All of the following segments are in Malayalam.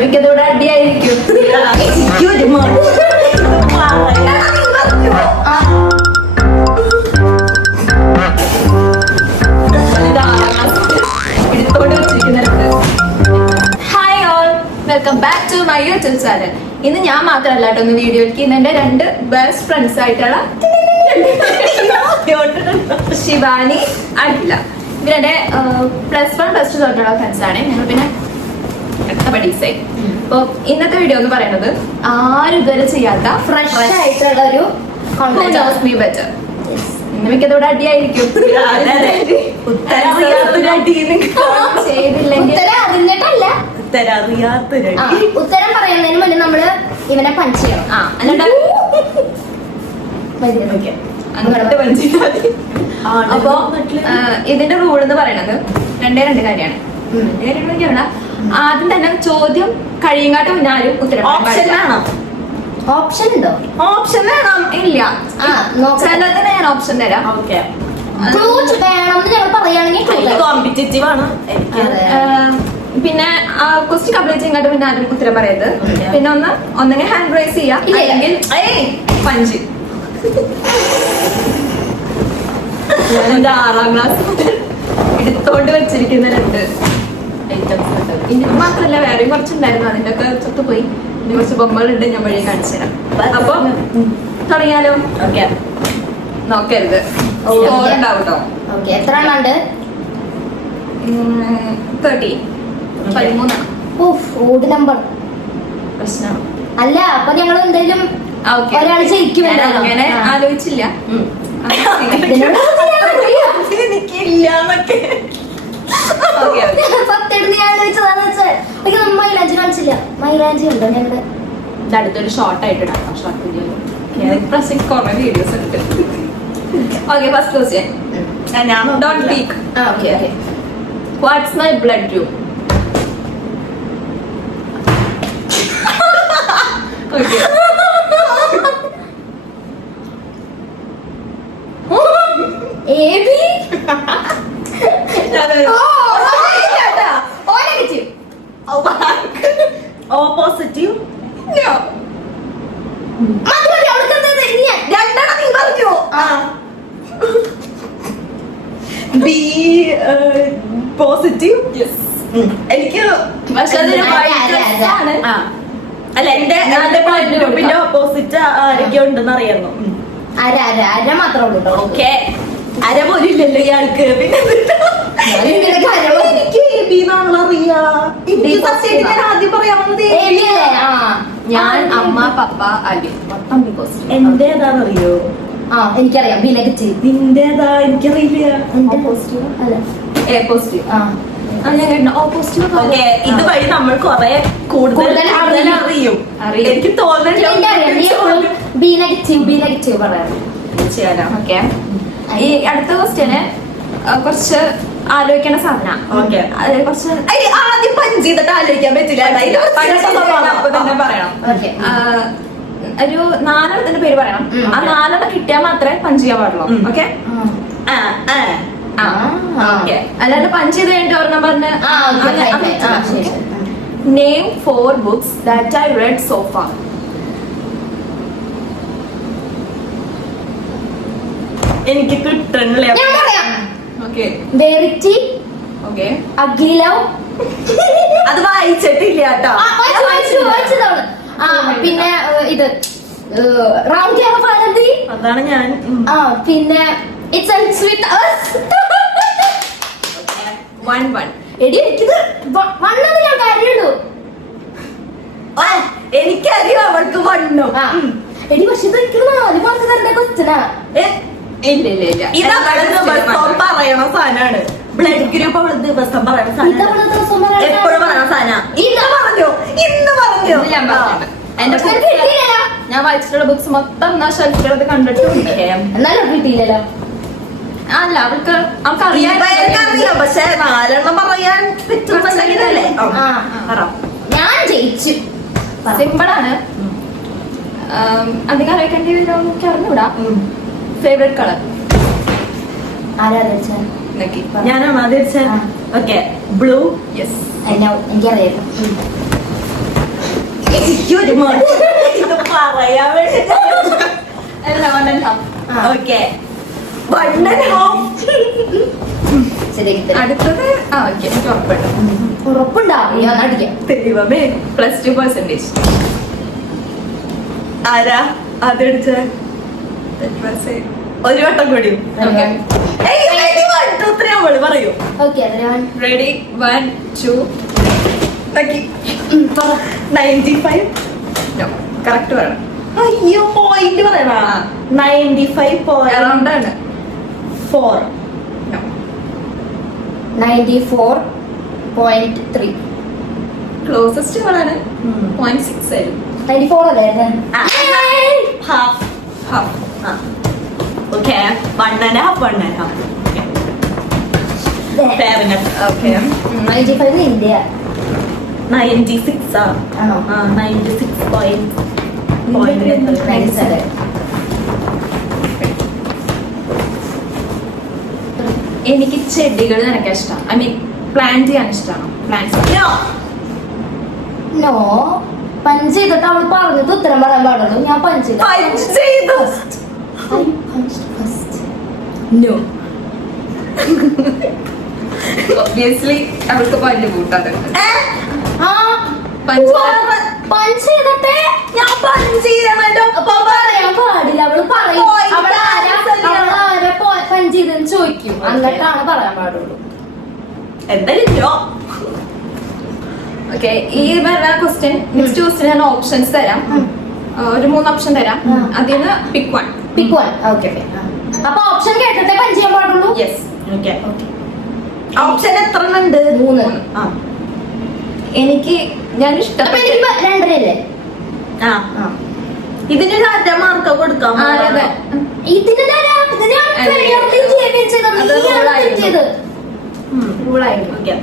മിക്കതോടെ അടിയായിരിക്കും. Hi all, welcome back to my YouTube channel. ഇന്ന് ഞാൻ മാത്രമല്ല കേട്ടോ ഒന്ന് വീഡിയോയ്ക്ക്. ഇന്ന് എന്റെ 2 ബെസ്റ്റ് ഫ്രണ്ട്സ് ആയിട്ടുള്ള ശിവാനി, അഖില. ഇവരുടെ +1 +2 തൊട്ടുള്ള ഫ്രണ്ട്സ് ആണ്. ഞങ്ങൾ പിന്നെ പഠിച്ചായി. അപ്പൊ ഇന്നത്തെ വീഡിയോ എന്ന് പറയുന്നത് ആരും ഇതുവരെ ചെയ്യാത്ത ഫ്രഷ് ആയിട്ടുള്ള ഒരു മീ ബെറ്റർ. മിക്കതോടെ അടിയായിരിക്കും. ചെയ്തില്ലെങ്കിൽ ഉത്തരം പറയുന്നതിന് മുന്നേ നമ്മള് ഇവനെ പഞ്ച് ചെയ്യണം. അപ്പൊ ഇതിന്റെ റൂൾ എന്ന് പറയുന്നത് രണ്ടേ കാര്യമാണ്. ആദ്യം തന്നെ ചോദ്യം കഴിയുങ്ങാട്ട് മുന്നാലും ഉത്തരം. ഓപ്ഷൻ ഉണ്ടോ? ഓപ്ഷൻ വേണം? ഇല്ല, ചിലതിന് ഞാൻ ഓപ്ഷൻ തരാം. കോമ്പറ്റീറ്റീവ് ആണ്. പിന്നെ ക്വസ്റ്റ്യൻ കംപ്ലീറ്റ് ചെയ്യങ്ങാട്ട് പിന്നെ ആരും ഉത്തരം പറയരുത്. പിന്നെ ഒന്നെങ്കിൽ ഹാൻഡ് റൈസ് ചെയ്യാം, അല്ലെങ്കിൽ പഞ്ച്. ഞാൻ എന്റെ 6ാം ക്ലാസ് എടുത്തോണ്ട് വെച്ചിരിക്കുന്ന 2 ഐറ്റംസ് ഉണ്ട്. ഇനി മാത്രല്ല വേറെയും കുറച്ചുണ്ടായിരുന്നു, അതിന്റെ ഒക്കെ ചത്തുപോയി. ഇനി കുറച്ച് ബൊമ്മകളുണ്ട്, ഞാൻ വഴി കാണിച്ചു തരാം. അപ്പൊ തുടങ്ങിയാലോ? ഓക്കെ, നോക്കരുത്, ഉണ്ടാവും കേട്ടോ. എത്ര എണ്ണുണ്ട്? 13. ഓഡ് നമ്പർ പ്രശ്നം അല്ല. അപ്പൊ ഞങ്ങൾ എന്തായാലും ഒരാൾ ജയിക്കും. അങ്ങനെ ആലോചിച്ചില്ല. മൈലാഞ്ചി കാണിച്ചില്ല. മൈലാഞ്ചി ഉണ്ടോ ഞങ്ങളുടെ അടുത്തൊരു ഷോർട്ട് ആയിട്ട് ഇടാം. ഷോർട്ട് വീഡിയോ കുറെ വീഡിയോസ് ഉണ്ട്. Okay, first question. Don't speak. What's my blood group? Okay. AB. O positive. No. B positive. Yes. എനിക്ക് പക്ഷെ അല്ല, എന്റെ ബ്ലഡ് ഗ്രൂപ്പിന്റെ ഓപ്പോസിറ്റ് ആരൊക്കെ ഉണ്ടെന്ന് അറിയാമോ? അര മാത്രമേ ഉള്ളൂ. ഓക്കെ, അര പോലും ഇല്ലല്ലോ ഇയാൾക്ക്. പിന്നെ ആദ്യം പറയാവുന്നത് ഞാൻ, അമ്മ, പപ്പ, അലി. മൊത്തം എന്റെ ഏതാണെന്നറിയോ? എനിക്കറിയാം. B negative. നിന്റേതാ? എനിക്കറിയില്ല. പോസിറ്റീവ് അല്ല, എ പോസിറ്റീവ്. ഇത് വഴി നമ്മൾ കുറെ കൂടുതൽ അറിയും. എനിക്ക് തോന്നുന്നു ബി നെഗറ്റീവ് പറയാം. ഓക്കെ, ഈ അടുത്ത ക്വസ്റ്റ്യന് കുറച്ച് ആലോചിക്കണ സാധന. കുറച്ച് ആദ്യം പഞ്ച് ചെയ്തിട്ട് ആലോചിക്കാൻ പറ്റില്ല. തന്നെ പറയണം. ഒരു 4 പേര് പറയണം. ആ 4 കിട്ടിയാൽ മാത്രമേ പഞ്ച് ചെയ്യാൻ പാടുള്ളൂ. ഓക്കെ, അല്ലാണ്ട് പഞ്ച് ചെയ്ത് കഴിഞ്ഞിട്ട് ഒരെണ്ണം പറഞ്ഞ്. Name 4 books that I read so far. എനിക്ക് കിട്ടണില്ല. അത് വായിച്ചിട്ടില്ല കേട്ടോ. പിന്നെ ഇത് അതാണ് ഞാൻ. പിന്നെ എനിക്കറിയാം അവൾക്ക് വണ്ണു. എടി പക്ഷെ 4 മാർക്ക് തരേണ്ട ക്വസ്റ്റ്യനാ. ഇല്ല പറയണ സാധനമാണ്. ബ്ലഡ് ഗ്രൂപ്പ് അവള് ദിവസം പറയണ സാധനം, എപ്പോഴും പറയണ സാധനം. ഇന്ന് പറഞ്ഞു. ഞാൻ വായിച്ചിട്ടുള്ള ബുക്സ് മൊത്തം ഷെൽഫിലത് കണ്ടിട്ട് എന്നാലും കിട്ടിയില്ലല്ലോ. അല്ല, അവൾക്കറിയാം. പക്ഷെ 4 പറയാൻ പറ്റുന്നല്ലേ. ഞാൻ ജയിച്ചു. സിമ്പിളാണ്, അധികം അറിയിക്കേണ്ടി എനിക്ക് അറിഞ്ഞൂടാ. Favourite colour? ഞാനാണ് ആദ്യം. Okay, blue. യെസ്, എനിക്കറിയാം. എനിക്കൊരു ഇത് പറയാൻ വേണ്ടി അല്ല 1.5. ഓക്കെ 1.5. ശരിയാക്കി തരാം. അടുത്തത് ഓക്കെ എനിക്ക് ഉറപ്പുണ്ട്. ഉറപ്പുണ്ടാവും ഞാൻ അടിക്കാം. ദൈവമേ +2%. ആരാ അതെടുത്ത ഒരു വട്ടം കൂടി ഓക്കെ പറയൂ. Okay ready 1 2 95. കറക്റ്റ് പറയണം. അയ്യോ പോയിന്റ് പറയണ 95.4. അറൗണ്ട് ആണ്. 94.3. ക്ലോസസ്റ്റ് ആണ് 0.6 ആയിരുന്നു. 94 അല്ലായിരുന്നു. Half. Half. Okay 1.5. Fair enough. Okay 95 India 96 ആണോ? 96 point. 97. എനിക്ക് ചെടികൾ നനയ്ക്കാൻ ഇഷ്ടം. ഐ മീൻ പ്ലാൻ ചെയ്യാൻ ഇഷ്ടമാണ്. പ്ലാന്റ്സ് നോ പഞ്ച് ചെയ്തിട്ട് അവൾ പറഞ്ഞത് ഉത്തരം പറയാൻ പാടുള്ളൂ. ഞാൻ പഞ്ച് ചെയ്തു. നോ. ഒബ്വിയസ്ലി അവൾക്ക് പല്ല് കൂട്ടാതെ പഞ്ച് ചെയ്തിട്ട് ഞാൻ പഞ്ച് ചെയ്യണല്ലോ. പറയാൻ പാടില്ല. അവള് പറയും പഞ്ച് ചെയ്തെന്ന് ചോദിക്കും. എന്നിട്ടാണ് പറയാൻ പാടുള്ളൂ. എന്തായാലും ഓക്കെ. ഈ വരുന്ന ക്വസ്റ്റ്യൻ നെക്സ്റ്റ് ക്വസ്റ്റ്യൻ ഞാൻ ഓപ്ഷൻസ് തരാം. ഒരു 3 ഓപ്ഷൻ തരാം. അതിൽ നിന്ന് പിക്ക് 1. പിക്ക് 1. ഓക്കെ. അപ്പൊ ഓപ്ഷൻ കേട്ടിട്ടേ പഞ്ച് ചെയ്യാൻ പാടുള്ളൂ. യെസ്. ഓക്കെ. ഓപ്ഷൻ എത്ര ഉണ്ട്? 3. എനിക്ക് ഞാൻ അപ്പൊ ഇഷ്ടപ്പെട്ട എനിക്ക് 2 അല്ലേ? ഇതിന് 2 മാർക്ക് കൊടുക്കാം. അതെ. ഇതിന് റൂളായിരുന്നു. ഓക്കെ.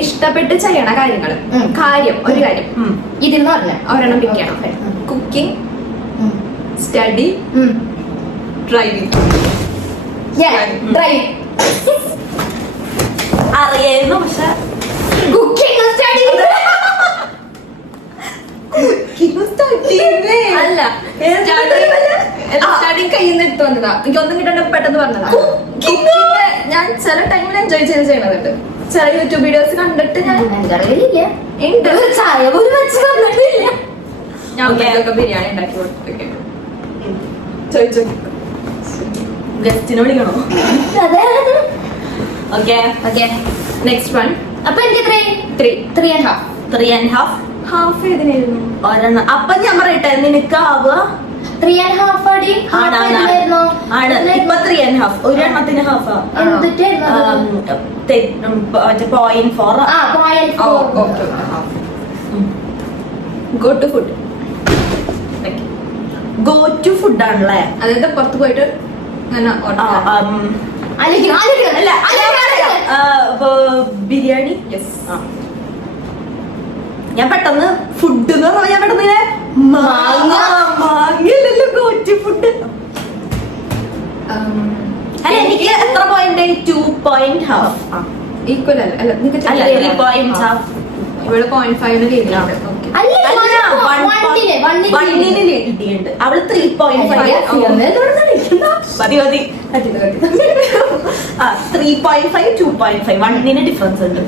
ഇഷ്ടപ്പെട്ട് ചെയ്യണ കാര്യങ്ങൾ. കാര്യം ഒരു കാര്യം ഇതിൽ പറഞ്ഞ ഒരെണ്ണം പിക്ക് ചെയ്യണം. Cooking, study, driving. ഡ്രൈവ് അറിയായിരുന്നു പക്ഷെ കുക്കിംഗ് സ്റ്റഡി അല്ല സ്റ്റഡി കയ്യിൽ നിന്ന് എടുത്തു വന്നതാ. എനിക്ക് ഒന്നും കിട്ടണ്ട പെട്ടെന്ന് പറഞ്ഞതാ. ഞാൻ ചില ടൈമിൽ എൻജോയ് ചെയ്ത് ചെയ്യണതുണ്ട്. ചില യൂട്യൂബ് വീഡിയോസ് കണ്ടിട്ട് ഞാൻ എനിക്കറിയില്ല. ഉണ്ട്. ചായ പോലും വെച്ച് തന്നിട്ടില്ല. ഞാൻ അമ്മയ്ക്കൊക്കെ ബിരിയാണി ഉണ്ടാക്കി കൊടുത്തിട്ടൊക്കെ ചോദിച്ചു. ഗസ്റ്റിനെ വിളിക്കണോ? അതെ. ഓക്കെ. ഓക്കെ. Next one. അപ്പൊ എനിക്ക് 3. 3.5. 3.5. ഹാഫ് ഏതിനായിരുന്നു? ഒരെണ്ണം. അപ്പൊ ഞാൻ പറയട്ടെ നിനക്ക് ആവുക 3.5 അടി ആയിരുന്നു. ഇപ്പൊ 3.5. ഒരെണ്ണത്തിന് half. .4. Go to food. Go to food ആണല്ലേ? അതായത് പുറത്ത് പോയിട്ട് അങ്ങനെ ബിരിയാണി. യെസ്. ഞാൻ പെട്ടെന്ന് ഫുഡ് എന്ന് പറഞ്ഞാൽ ഞാൻ പെട്ടെന്ന് മാങ്ങയില്ലല്ലോ. Go to food. അല്ല എനിക്ക് എത്ര പോയിന്റ്? 2.5. ഈക്വൽ അല്ല. അല്ല നിങ്ങൾക്ക് അല്ല 3.5. ഇവിടെ 0.5 കീഴിലാണ്. വണ്ണിന് ഇടിയുണ്ട്. അവള് 3.5. മതി 3.5 2.5. വണ്ണിന് ഡിഫറൻസ് ഉണ്ട്.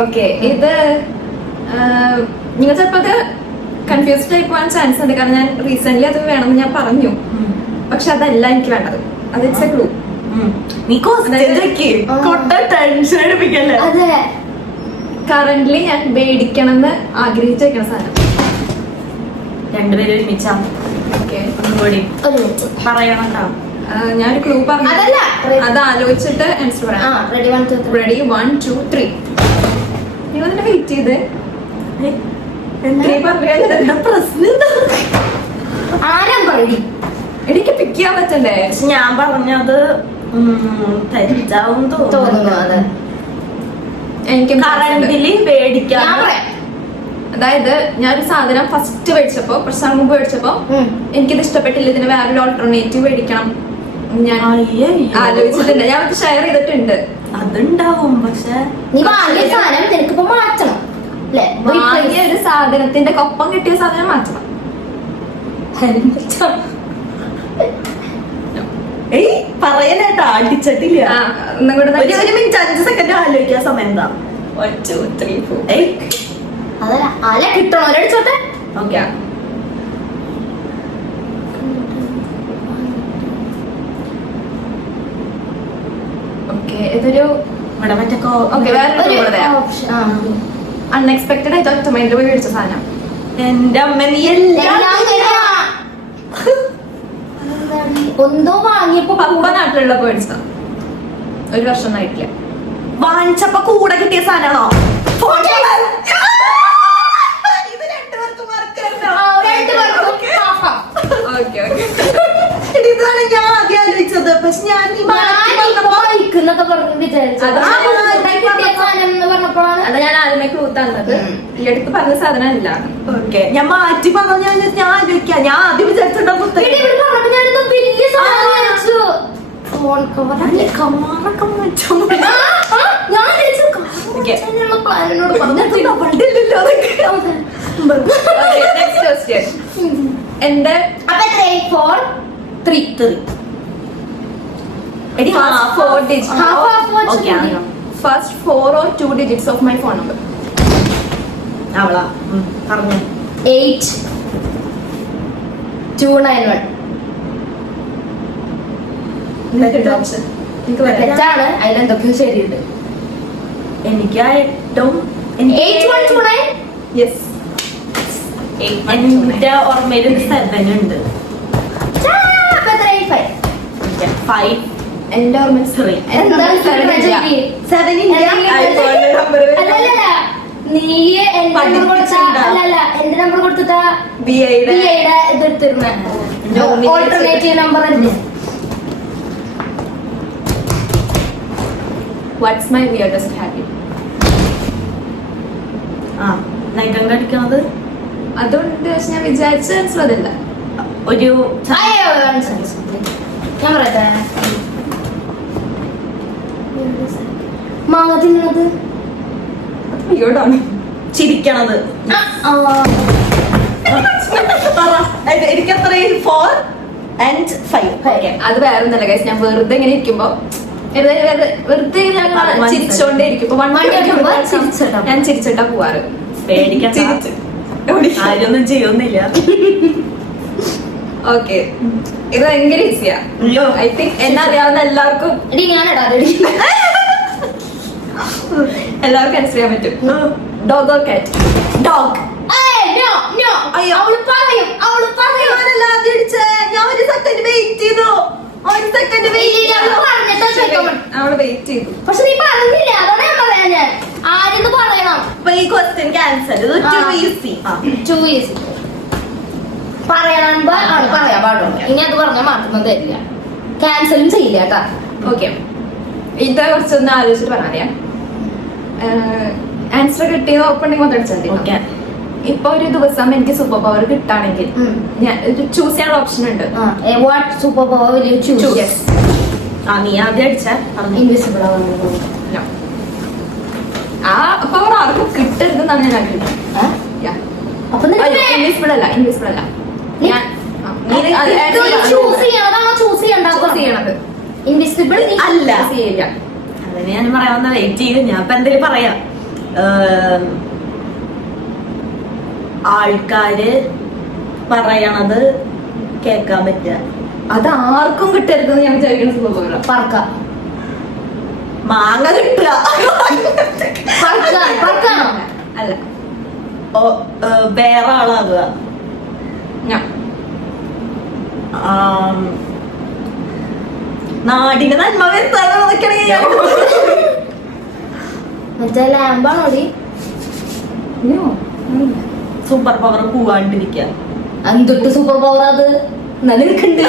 ഓക്കെ. ഇത് നിങ്ങൾ ചിലപ്പോ അത് കൺഫ്യൂസ്ഡ് ആയി പോകാൻ ചാൻസ് ഉണ്ട്. കാരണം ഞാൻ റീസെന്റ് അത് വേണമെന്ന് ഞാൻ പറഞ്ഞു. പക്ഷെ അതല്ല എനിക്ക് വേണ്ടത്. അത് ഇറ്റ്സ് എ ക്ലൂ. നീ ടെൻഷൻ എടുപ്പിക്കല്ലേ? അതെ. കറന്റ്ലി ഞാൻ മേടിക്കണം എന്ന് ആഗ്രഹിച്ചു വെക്കുന്ന സാധനം. രണ്ടുപേരും ഒരുമിച്ചാ. ഓക്കെ. ഒന്നുകൂടി ഒരു മിനിറ്റ് പറയണം. ഞാനൊരു ക്ലൂ പറഞ്ഞു. അതല്ല. അത് ആലോചിച്ചിട്ട് ആൻസർ പറയാം. റെഡി 1 2 3. റെഡി 1 2 3. നിങ്ങൾ തന്നെ വെയിറ്റ് ചെയ്ത് എന്താ പ്രശ്നം? ആരാ പറയടി? എനിക്ക് പിക്ക് ചെയ്യാൻ പറ്റണ്ടേ? ഞാൻ പറഞ്ഞത് തെറ്റാവും തോന്നുന്നു. അതെ. എനിക്ക് കറണ്ടില് മേടിക്കാം. ഞാൻ പറയാം. അതായത് ഞാനൊരു സാധനം ഫസ്റ്റ് മേടിച്ചപ്പോ കുറച്ച് നാൾ മുമ്പ് മേടിച്ചപ്പോ എനിക്കിത് ഇഷ്ടപ്പെട്ടില്ല. ഇതിന് വേറൊരു ഓൾട്ടർനേറ്റീവ് മേടിക്കണം ഞാൻ ആലോചിച്ചിട്ടുണ്ട്. ഞാൻ അത് ഷെയർ ചെയ്തിട്ടുണ്ട്. അതുണ്ടാവും പക്ഷെ നീ വാങ്ങിയ സാധനം നിനക്കിപ്പോ മാറ്റണം അല്ലേ? വാങ്ങിയ സാധനത്തിന്റെ ഒപ്പം കിട്ടിയ സാധനം മാറ്റണം. ഏയ് പറയാനായിട്ടാ അടിച്ചിട്ടില്ല. ആ, ഒന്നും കൂടെ ഒരു മിനിറ്റ് 5 സെക്കൻഡ് ആലോചിക്കാൻ സമയം എന്താ? 1 2 3 4. ഏയ് അതല്ല അല കിട്ടണോ അടിച്ചോട്ടെ. ഓക്കെ. ഓക്കെ, ഇതൊരു ഇവിടെ മറ്റേ ഓക്കെ വേറെ ഒരു ഓപ്ഷൻ അൺഎക്സ്പെക്ടഡ് ആയിട്ട് ഒറ്റ മൈൻഡിൽ പോയി മേടിച്ച സാധനം. എന്റെ അമ്മ നീ എന്തോ വാങ്ങിയപ്പോ പപ്പ നാട്ടിലുള്ള മേടിച്ച 1 വർഷം ആയിട്ടില്ല. വാങ്ങിച്ചപ്പോ കൂടെ കിട്ടിയ സാധനമാണോ? Okay okay. ഇതാണ് ഞാൻ ആദ്യം ആലോചിച്ചത്. പക്ഷെ ഞാൻ ഈ മാറ്റി വന്നപ്പോ എന്നൊക്കെ പറഞ്ഞു വിചാരിച്ചു. പറഞ്ഞപ്പോഴാണ് അതാ ഞാൻ ആദ്യമേ ക്ലൂ തന്നത്. ഈ അടുത്ത് പറഞ്ഞ സാധനം അല്ല. ഓക്കെ ഞാൻ മാറ്റി പറഞ്ഞു. ഞാൻ ആലോചിക്കാം. ഞാൻ ആദ്യം വിചാരിച്ചിട്ടുണ്ടോ പുസ്തകം വലിയ സാധനം വാങ്ങിച്ചു. ഫോൺ കവറല്ലേ കമാറൊക്കെ മാറ്റം. ഞാൻ Okay. പ്ലാനിനോട് പണ്ടില്ലല്ലോ അതൊക്കെ. Okay, next question. എന്റെ അപ്പൊ 4 3 എടി first 4 digits. Okay, First 4 or 2 digits of my phone number. അവളാ പറഞ്ഞു. 8 291. ഓപ്ഷൻ എനിക്ക് പറയാം. തെറ്റാണ്. അതിലെന്തൊക്കെയോ ശരിയുണ്ട്. എനിക്ക് ആ 8ഉം 8129. Yes. എന്റെ ഓർമ്മയിൽ 7 ഉണ്ട്. അപ്പൊ എത്ര 5 5 എന്റെ ഓർമ്മ 3. എന്താ 7 ഇല്ല. അല്ലല്ല നീ എന്റെ നമ്പർ കൊടുത്ത അല്ലല്ല എന്റെ നമ്പർ കൊടുത്തിട്ടാ ബിഐയുടെ ബിഐയുടെ ഇത് എടുത്തിരുന്ന ഓൾട്ടർനേറ്റീവ് നമ്പർ അല്ലേ. What's my weirdest habit? ആ നഖം കടിക്കുന്നത് അതുകൊണ്ട് പക്ഷെ ഞാൻ വിചാരിച്ച ആൻസർ അതല്ല. ഒരു അയ്യോ ഞാൻ പറയട്ടെ. മാങ്ങ തിന്നത് അത് weird-ആണ്. ചിരിക്കണത്. എനിക്ക് അത്രയും 4 and 5. Okay. അത് വേറെ ഒന്നല്ല guys. ഞാൻ വെറുതെ ഇങ്ങനെ ഇരിക്കുമ്പോ വെറുതെ ഞാൻ ചിരിച്ചോണ്ടേ ഇരിക്കും. ഞാൻ ചിരിച്ചിട്ടാ പോവാറ്. പേടിക്കണ്ട. ചിരിച്ച്. ആരൊന്നും ചെയ്യൊന്നില്ല. ഓക്കെ, ഇത് ഭയങ്കര ഈസിയാ. അയ്യോ. ഐ തിങ്ക് എന്നെ അറിയാവുന്ന എല്ലാവർക്കും എടി ഞാനിടാ എല്ലാവർക്കും ആൻസർ ചെയ്യാൻ പറ്റും. ഡോഗ് ഓർ കാറ്റ്? ഡോഗ്. അയ്യോ അവള് പറയും ഞാനല്ല ആദ്യം അടിച്ചേ. ഞാൻ ഒരു സെക്കൻഡ് വെയിറ്റ് ചെയ്തു. ഒരു സെക്കൻഡ് അവള് വെയിറ്റ് ചെയ്തു. പക്ഷെ നീ പറഞ്ഞില്ല. അതോടെ ഞാൻ പറയാ. ഞാൻ ആരെന്ന് പറയണം. അപ്പൊ ഈ ക്വസ്റ്റ്യൻ ക്യാൻസൽ. ഇത് too easy. ടു ഈസി പറയണ ആണ് പറയാൻ പാടുള്ളൂ. ഇനി അത് പറഞ്ഞാൽ മാറ്റുന്നത് തരില്ല. ക്യാൻസലും ചെയ്യില്ല കേട്ടാ. ഓക്കെ, ഇത് കുറച്ചൊന്ന് ആലോചിച്ചിട്ട് പറയാം. ആൻസർ കിട്ടിയത് ഓപ്പണിംഗ് മൊത്തം അടിച്ചാൽ Okay. ഇപ്പൊ ഒരു ദിവസം എനിക്ക് സൂപ്പർ പവർ കിട്ടാണെങ്കിൽ ഞാൻ ചൂസ് ചെയ്യാനുള്ള ഓപ്ഷൻ ഉണ്ട്. What super power will you choose? Yes. ആ നീ ആദ്യം അടിച്ചാ ഇൻവിസിബിൾ No. ആ പവർ ആർക്കും കിട്ടരുതെന്നാണ് ഞാൻ ആഗ്രഹിക്കുന്നത്. അപ്പൊ ഇൻവിസിബിൾ അല്ല, ഇൻവിസിബിൾ അല്ല. ഞാൻ ചൂസ് ചെയ്യണതാണോ ചൂസ് ചെയ്യണത്? ഇൻവിസിബിൾ അല്ല. ചെയ്യില്ല. അതിന് ഞാൻ പറയാവുന്ന വെയിറ്റ് ചെയ്യും. ഞാൻ ഇപ്പൊ എന്തെങ്കിലും പറയാം. ആൾക്കാര് പറയണത് കേക്കാൻ പറ്റുക. അത് ആർക്കും കിട്ടരുതെന്ന് ഞാൻ വിചാരിക്കുന്ന സൂപ്പർ പവർ. പറക്ക മാങ്ങ കിട്ടുക. പറക്കാണോ? അല്ല, വേറെ ആളാകുക. ഞാൻ നാടിന് നന്മ വരുത്താനൊക്കെയാണെങ്കിൽ മറ്റേ ലാമ്പാണോടി? സൂപ്പർ പവർ പോവാണ്ടിരിക്കുക. എന്തൊട്ട് സൂപ്പർ പവർ അത് നിനക്കുണ്ട്?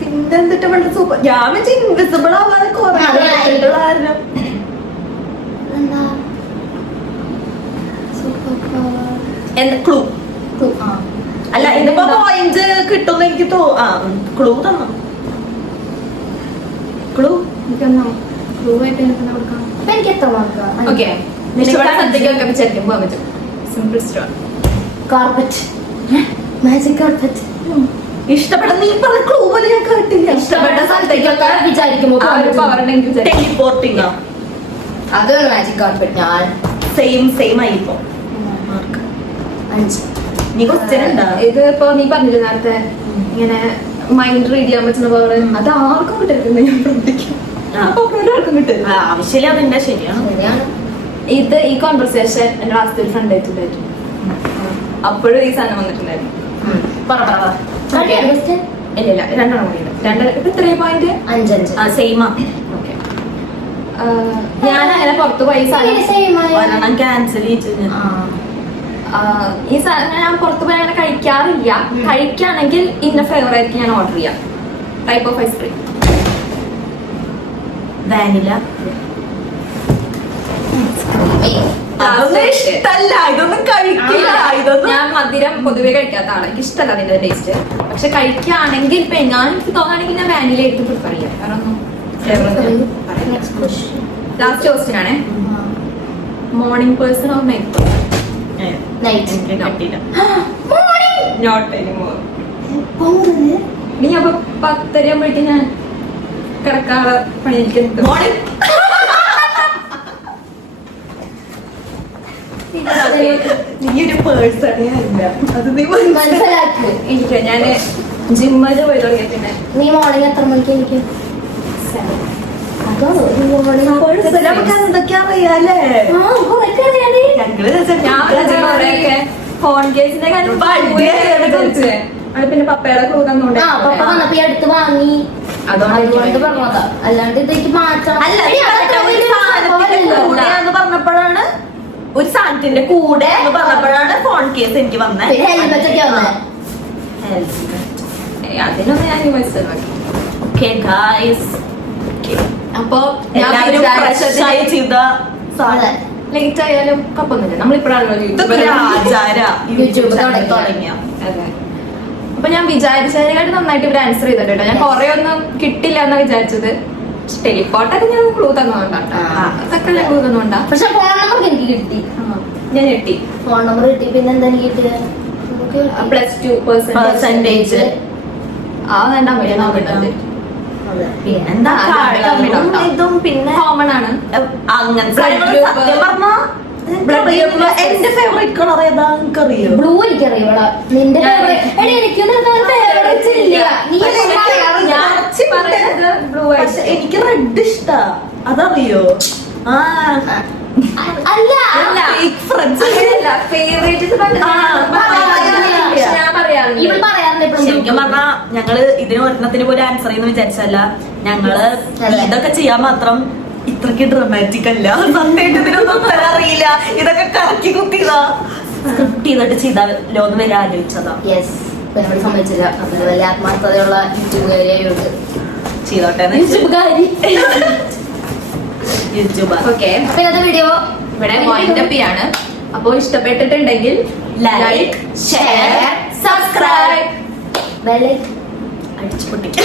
പിന്നെന്തിട്ട് വേണ്ട സൂപ്പർ. ഞാൻ വെച്ച് ഇൻവിസിബിൾ ആവാതെ കുറെ കാരണം എന്താ സൂപ്പർ പവർ? എന്താ ക്ലൂ? ആ അല്ല ഇതിപ്പോ പോയിന്റ് കിട്ടുന്ന എനിക്ക് ക്ലൂ തന്നു. ക്ലൂ എനിക്കൊന്നും ക്ലൂ ആയിട്ട് എനിക്ക് കൊടുക്കാം. അപ്പൊ എനിക്ക് എത്ര മാർക്കാ? ഓക്കെ, ഇഷ്ടപ്പെട്ട സ്ഥലത്തേക്കൊക്കെ വിചാരിക്കും പോകാൻ പറ്റും. Simple stone. Carpet, magic carpet. ഇഷ്ടപ്പെട്ട നീ പറഞ്ഞ ക്ലൂ പോലെ ഞാൻ കേട്ടില്ല. ഇഷ്ടപ്പെട്ട സ്ഥലത്തേക്കൊക്കെ വിചാരിക്കുമ്പോ ആ ഒരു പവർ ഉണ്ടെങ്കിൽ വിചാരിക്കും. ടെലിപോർട്ടിംഗ് അതാണ് മാജിക് കാർപ്പറ്റ്. ഞാൻ സെയിം ആയിപ്പോ 5. നീ ക്വസ്റ്റ്യൻ ഉണ്ടാ ഇത് ഇപ്പൊ നീ പറഞ്ഞില്ല നേരത്തെ ഇങ്ങനെ മൈൻഡ് റീഡ് ചെയ്യാൻ പറ്റുന്ന പവർ, അത് ആർക്കും കിട്ടരുത് ഞാൻ പ്രവർത്തിക്കും. അപ്പൊ ഒരാൾക്കും കിട്ടും. ആവശ്യമില്ല. അതിന്റെ ശരിയാണ്. ശരിയാണ്. ഇത് ഈ കോൺവെർസേഷൻ എന്റെ ക്ലാസ്സിൽ ഒരു ഫ്രണ്ട് ആയിട്ടുണ്ടായിരുന്നു. അപ്പോഴും ഈ സാധനം വന്നിട്ടുണ്ടായിരുന്നു. പറ ഇല്ല രണ്ടെണ്ണം കൂടി ഇപ്പൊ ഇത്രയും പോയിന്റ് 5. സെയിമാ. ഞാൻ അങ്ങനെ പുറത്തു പോയി ഈ സാധനം ഒരെണ്ണം ക്യാൻസൽ ചെയ്ത് ഈ സാധനം ഞാൻ പുറത്തു പോയി അങ്ങനെ കഴിക്കാറില്ല. കഴിക്കുകയാണെങ്കിൽ ഇന്ന ഫ്ലേവർ ആയിരിക്കും ഞാൻ ഓർഡർ ചെയ്യാം. Type of ice cream vanilla. അതൊന്നും ഇഷ്ടല്ല. ഇതൊന്നും കഴിക്കില്ല. ഇതൊന്നും ഞാൻ മധുരം പൊതുവെ കഴിക്കാത്ത ആളെ. എനിക്ക് ഇഷ്ടമല്ല അതിന്റെ ടേസ്റ്റ്. പക്ഷെ കഴിക്കുകയാണെങ്കിൽ ഇപ്പൊ ഞാൻ എനിക്ക് തോന്നുകയാണെങ്കിൽ ഞാൻ വാനില ആയിരിക്കും പ്രിഫർ ചെയ്യാം. കാരണം ഒന്നും ലാസ്റ്റ് ക്വസ്റ്റ്യൻ ആണേ. Morning person or night? Not anymore. നീ അപ്പൊ 10:30 ആകുമ്പോഴേക്കും ഞാൻ കിടക്കാറ് പണിയിലേക്ക് എത്തും. നീ ഒരു പേഴ്സണേ അല്ല. അത് നീ മനസ്സിലാക്കി. എനിക്ക് ഞാന് ജിമ്മില് പോയി തുടങ്ങിയിട്ടുണ്ട്. നീ മോർണിംഗ് എത്ര മണിക്ക് എനിക്ക് എന്തൊക്കെയാ അറിയാലേ. ഞാൻ ഫോൺ കേസിന്റെ കാര്യം അത് പിന്നെ പപ്പയുടെ ക്ലൂ തന്നോണ്ട് പപ്പ വന്നപ്പോ ഈ അടുത്ത് വാങ്ങി അതുകൊണ്ട് പറഞ്ഞതാ. അല്ലാണ്ട് ഇതേക്ക് മാറ്റം അല്ല, കൂടെയാന്ന് പറഞ്ഞപ്പോഴാണ് ഒരു സാധനത്തിന്റെ കൂടെ എന്ന് പറഞ്ഞപ്പോഴാണ് ഫോൺ കേസ് എനിക്ക് വന്നത്. ഹെൽമെറ്റ് ഒക്കെ വന്നേ. അതിനൊന്നും ഞാൻ മനസ്സിലാക്കി. ഓക്കെ ഗായ്സ്, അപ്പൊ എല്ലാവരും ഫ്രഷ് ആയി ചെയ്ത സാധനം ലേറ്റ് ആയാലും കുഴപ്പമൊന്നുമില്ല. നമ്മളിപ്പോഴാണല്ലോ യൂട്യൂബ് തുടങ്ങിയ. അതെ. അപ്പൊ ഞാൻ വിചാരിച്ചതിനെക്കാട്ട് നന്നായിട്ട് ഇവര് ആൻസർ ചെയ്തിട്ടുണ്ട്. ഞാൻ കുറെ ഒന്നും കിട്ടില്ല എന്നാ വിചാരിച്ചത്. ടെലിഫോട്ടൊക്കെ ഞാൻ ക്ലൂ തന്നോണ്ടാട്ടോ. അതൊക്കെ ഞാൻ ക്ലൂ തന്നോണ്ടാ. പക്ഷെ ഫോൺ നമ്പർ എനിക്ക് കിട്ടി. ഞാൻ ഞെട്ടി. ഫോൺ നമ്പർ കിട്ടി. പിന്നെ എന്താ എനിക്ക് കിട്ടിയത്? +2% ആ വേണ്ട കിട്ടുന്നത്. പിന്നെന്താ ഇതും പിന്നെ കോമൺ ആണ്. അങ്ങനത്തെ സത്യം പറഞ്ഞാ എന്റെ ഫേവറേറ്റ് കളർ ഏതാ എനിക്കറിയോ? ബ്ലൂ എനിക്കറിയാം. നിന്റെ പക്ഷെ എനിക്ക് റെഡ് ഇഷ്ടാ. അതറിയോ? അല്ല ശരിക്കും പറഞ്ഞാ ഞങ്ങള് ഇതിന് ഒരെണ്ണത്തിന് പോലും ആൻസർ ചെയ്യുന്ന വിചാരിച്ചല്ല. ഞങ്ങള് ഇതൊക്കെ ചെയ്യാൻ മാത്രം ഇത്രക്ക് ഡ്രമാറ്റിക് അല്ല. നന്നായിട്ട് ഇതിനൊന്നും അറിയില്ല. ഇതൊക്കെ കറക്കി കുത്തിയതാ. സ്ക്രിപ്റ്റ് ചെയ്തിട്ട് ചെയ്താലോ എന്ന് വരെ ആലോചിച്ചതാ. സമ്മതിച്ചില്ല. അതിന് വലിയ ആത്മാർത്ഥതയുള്ള യൂട്യൂബുകാരിയായിട്ട് ചെയ്തോട്ടെ. യൂട്യൂബർ. ഓക്കെ, അപ്പൊ ഇന്നത്തെ വീഡിയോ ഇവിടെ വൈൻഡപ്പ് ചെയ്യാണ്. അപ്പൊ ഇഷ്ടപ്പെട്ടിട്ടുണ്ടെങ്കിൽ like, share, subscribe, bell icon അടിച്ചു പൊട്ടിക്കാം.